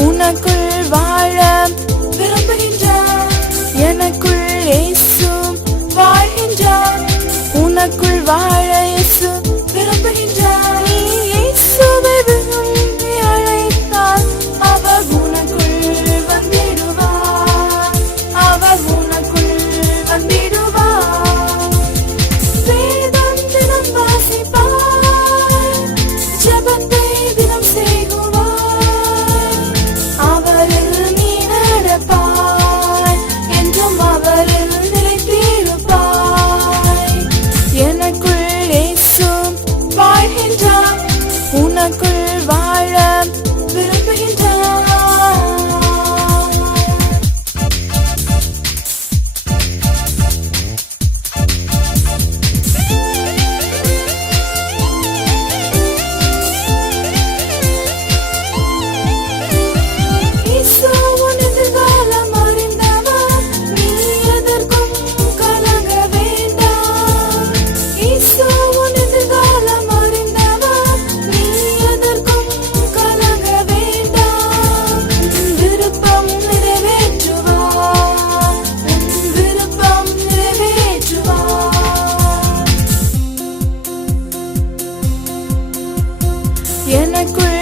I'm not good. எனக்குள்